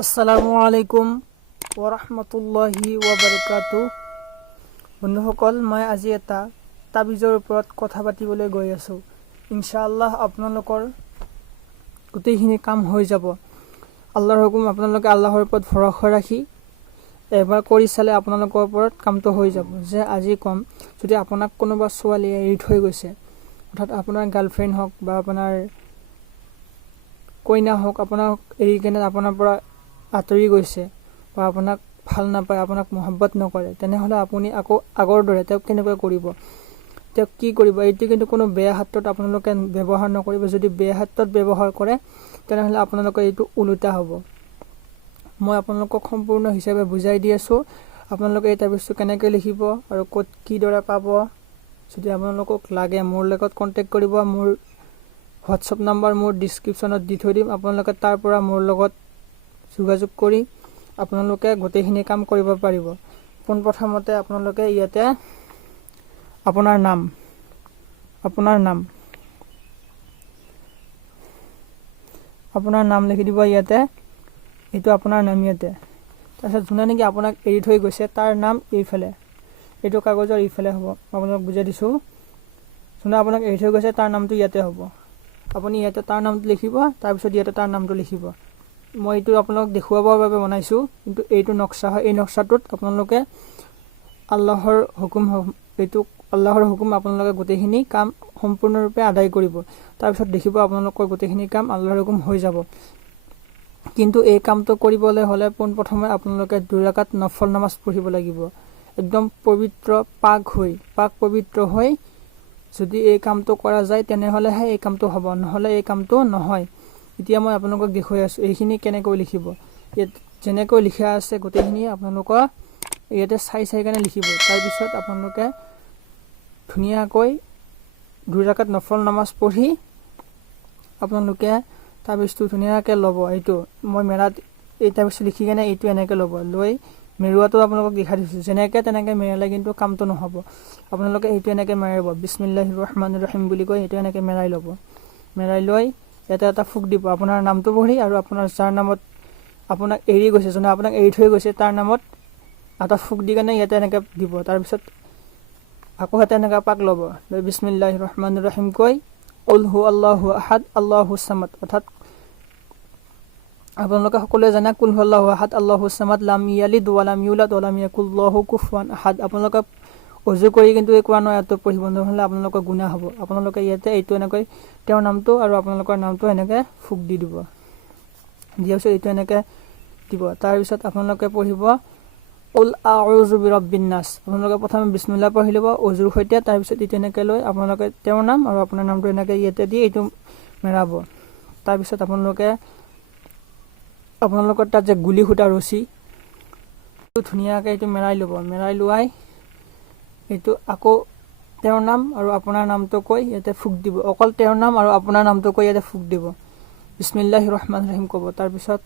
আসসালামু আলাইকুম ওয়াৰাহমাতুল্লাহি ওয়াবাৰাকাতুহ। বন্ধুসকল, মই আজি এটা তাবিজৰ ওপৰত কথা পাতিবলৈ গৈ আছোঁ। ইনশাআল্লাহ আপোনালোকৰ গোটেইখিনি কাম হৈ যাব। আল্লাহৰ হুকুম, আপোনালোকে আল্লাহৰ ওপৰত ভৰসা ৰাখি এবাৰ কৰি চালে আপোনালোকৰ ওপৰত কামটো হৈ যাব। যে আজি কম, যদি আপোনাক কোনোবা ছোৱালীয়ে এৰি থৈ গৈছে, অৰ্থাৎ আপোনাৰ গাৰ্লফ্ৰেণ্ড হওক বা আপোনাৰ কইনা হওক, আপোনাক এৰি কেনে আপোনাৰ পৰা আঁতৰি গৈছে বা আপোনাক ভাল নাপায়, আপোনাক মহব্বত নকৰে, তেনেহ'লে আপুনি আকৌ আগৰ দৰে তেওঁক কেনেকৈ কৰিব, তেওঁক কি কৰিব? এইটো কিন্তু কোনো বেয়া হাতত আপোনালোকে ব্যৱহাৰ নকৰিব। যদি বেয়া হাতত ব্যৱহাৰ কৰে তেনেহ'লে আপোনালোকৰ এইটো ওলোটা হ'ব। মই আপোনালোকক সম্পূৰ্ণ হিচাপে বুজাই দি আছোঁ। আপোনালোকে এই তাবিজটো কেনেকৈ লিখিব আৰু ক'ত কিদৰে পাব, যদি আপোনালোকক লাগে মোৰ লগত কণ্টেক্ট কৰিব। মোৰ হোৱাটছআপ নাম্বাৰ মোৰ ডিছক্ৰিপশ্যনত দি থৈ দিম। আপোনালোকে তাৰ পৰা মোৰ লগত যোগাযোগ কৰি আপোনালোকে গোটেইখিনি কাম কৰিব পাৰিব। পোনপ্ৰথমতে আপোনালোকে ইয়াতে আপোনাৰ নাম লিখি দিব ইয়াতে। এইটো আপোনাৰ নাম ইয়াতে। তাৰপিছত যোনে নেকি আপোনাক এৰি থৈ গৈছে তাৰ নাম এইফালে, এইটো কাগজৰ এইফালে হ'ব। আপোনাক বুজাই দিছোঁ। যোনে আপোনাক এৰি থৈ গৈছে তাৰ নামটো ইয়াতে হ'ব। আপুনি ইয়াতে তাৰ নামটো লিখিব, তাৰপিছত ইয়াতে তাৰ নামটো লিখিব। মই এইটো আপোনালোকক দেখুৱাবৰ বাবে বনাইছোঁ, কিন্তু এইটো নক্সা হয়। এই নক্সাটোত আপোনালোকে আল্লাহৰ হুকুম আপোনালোকে গোটেইখিনি কাম সম্পূৰ্ণৰূপে আদায় কৰিব। তাৰপিছত দেখিব আপোনালোকৰ গোটেইখিনি কাম আল্লাহৰ হুকুম হৈ যাব। কিন্তু এই কামটো কৰিবলৈ হ'লে পোনপ্ৰথমে আপোনালোকে 2 ৰাকাত নফল নামাজ পঢ়িব লাগিব। একদম পাক পবিত্ৰ হৈ যদি এই কামটো কৰা যায় তেনেহ'লেহে এই কামটো হ'ব, নহ'লে এই কামটো নহয়। এতিয়া মই আপোনালোকক দেখুৱাই আছোঁ এইখিনি কেনেকৈ লিখিব। ইয়াত যেনেকৈ লিখা আছে গোটেইখিনি আপোনালোকৰ ইয়াতে চাই কেনে লিখিব। তাৰপিছত আপোনালোকে ধুনীয়াকৈ 2 ৰাকাত নফল নামাজ পঢ়ি আপোনালোকে তাবিজটো ধুনীয়াকৈ ল'ব। এইটো মই মেৰাত এই তাবিজটো লিখি কেনে এইটো এনেকৈ ল'ব। লৈ মেৰুৱাটো আপোনালোকক দেখাই দিছোঁ। যেনেকৈ তেনেকৈ মেৰালে কিন্তু কামটো নহ'ব। আপোনালোকে এইটো এনেকৈ মেৰাব, বিছমিল্লাহিৰ ৰহমানিৰ ৰহিম বুলি কৈ এইটো এনেকৈ মেৰাই ল'ব। মেৰাই লৈ ইয়াতে এটা ফুক দিব আপোনাৰ নামটো পঢ়ি, আৰু আপোনাৰ যাৰ নামত আপোনাক এৰি গৈছে, যোনে আপোনাক এৰি থৈ গৈছে তাৰ নামত এটা ফুক দি কেনে ইয়াতে এনেকৈ দিব। তাৰপিছত আকৌ ইয়াতে এনেকৈ পাক ল'ব। লৈ বিছমিল্লাহিৰ ৰহমানিৰ ৰহিম কৈ কুল হু আল্লাহু আহাদ আল্লাহু সামাদ, অৰ্থাৎ আপোনালোকে সকলোৱে জানে কুল হু আল্লাহু আহাদ আল্লাহু সামাদ লাম ইয়ালিদ ওয়া লাম ইউলাদ ওয়া লাম ইয়াকুল লাহু কুফুৱান আহাদ। আপোনালোকে অজু কৰি কিন্তু এই কোৰানৰ আয়াতটো পঢ়িব, নহ'লে আপোনালোকৰ গুনাহ হ'ব। আপোনালোকে ইয়াতে এইটো এনেকৈ তেওঁৰ নামটো আৰু আপোনালোকৰ নামটো এনেকৈ ফুক দি দিব। দিয়াৰ পিছত এইটো এনেকৈ দিব। তাৰপিছত আপোনালোকে পঢ়িব কুল আউযু বিৰাব্বিন নাছ। আপোনালোকে প্ৰথমে বিছমিল্লাহ পঢ়ি ল'ব অজুৰ সৈতে। তাৰপিছত এইটো এনেকৈ লৈ আপোনালোকে তেওঁৰ নাম আৰু আপোনাৰ নামটো এনেকৈ ইয়াতে দি এইটো মেৰাব। তাৰপিছত আপোনালোকৰ তাত যে গুলি সূতা ৰছী, ধুনীয়াকৈ এইটো মেৰাই ল'ব। মেৰাই লোৱাই এইটো আকৌ তেওঁৰ নাম আৰু আপোনাৰ নামটো কৈ ইয়াতে ফুক দিব। অকল তেওঁৰ নাম আৰু আপোনাৰ নামটো কৈ ইয়াতে ফুক দিব। বিছমিল্লাহিৰ ৰহমানিৰ ৰহিম ক'ব। তাৰপিছত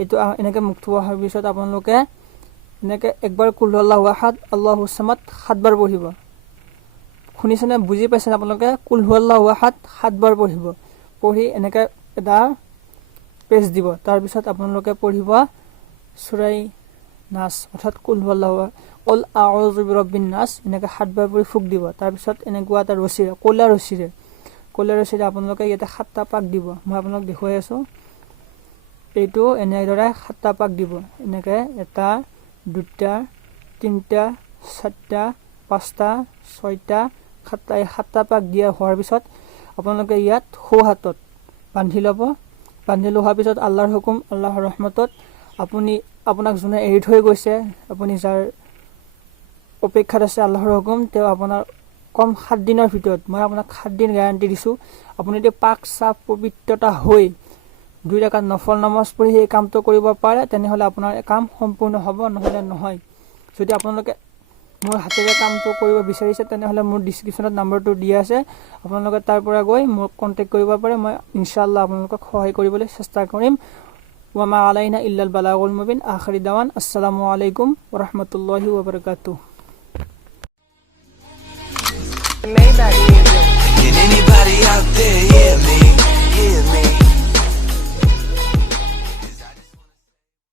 এইটো এনেকৈ মুখ ধোৱা হোৱাৰ পিছত আপোনালোকে এনেকৈ একবাৰ কুল হু আল্লাহু আহাদ আল্লাহু সামাদ 7 বাৰ পঢ়িব। শুনিছেনে? বুজি পাইছেনে আপোনালোকে? কুল হু আল্লাহু আহাদ 7 বাৰ পঢ়িব। পঢ়ি এনেকৈ এটা পেজ দিব। তাৰপিছত আপোনালোকে পঢ়িব সূৰাই নাছ, অৰ্থাৎ কুল হু আল্লাহু কুল আউযু বিৰাব্বিন নাছ, এনেকৈ 7 বাৰ পঢ়ি ফুক দিব। তাৰপিছত এনেকুৱা এটা ৰছীৰে ক'লা ৰছীৰে আপোনালোকে ইয়াতে 7টা পাক দিব। মই আপোনালোক দেখুৱাই আছোঁ। এইটো এনেদৰে 7টা পাক দিব। এনেকৈ 1 2 3 4 5 6 7টা, এই 7টা পাক দিয়া হোৱাৰ পিছত আপোনালোকে ইয়াত সোঁ হাতত বান্ধি ল'ব। বান্ধি লোৱাৰ পিছত আল্লাহৰ হুকুম আল্লাহৰ ৰহমতত আপোনাক যোনে এৰি থৈ গৈছে, আপুনি যাৰ অপেক্ষাত আছে আল্লাহৰ হুকুম, তেওঁ আপোনাৰ কম 7 দিনৰ ভিতৰত, মই আপোনাক 7 দিন গেৰাণ্টি দিছোঁ, আপুনি যদি পাক চাফ পবিত্ৰতা হৈ 2 ৰাকাত নফল নামাজ পঢ়ি এই কামটো কৰিব পাৰে তেনেহ'লে আপোনাৰ কাম সম্পূৰ্ণ হ'ব, নহ'লে নহয়। যদি আপোনালোকে মোৰ হাতেৰে কামটো কৰিব বিচাৰিছে তেনেহ'লে মোৰ ডিছক্ৰিপশ্যনত নাম্বাৰটো দিয়া আছে। আপোনালোকে তাৰ পৰা গৈ মোক কণ্টেক্ট কৰিব পাৰে। মই ইনশাআল্লাহ আপোনালোকক সহায় কৰিবলৈ চেষ্টা কৰিম। ওয়া মা আলাইনা ইল্লাল বালাগুল মুবিন। আখিৰি দাৱান আসসালামু আলাইকুম ওয়া ৰাহমাতুল্লাহি ওয়া বাৰাকাতুহু। Can anybody out there hear me?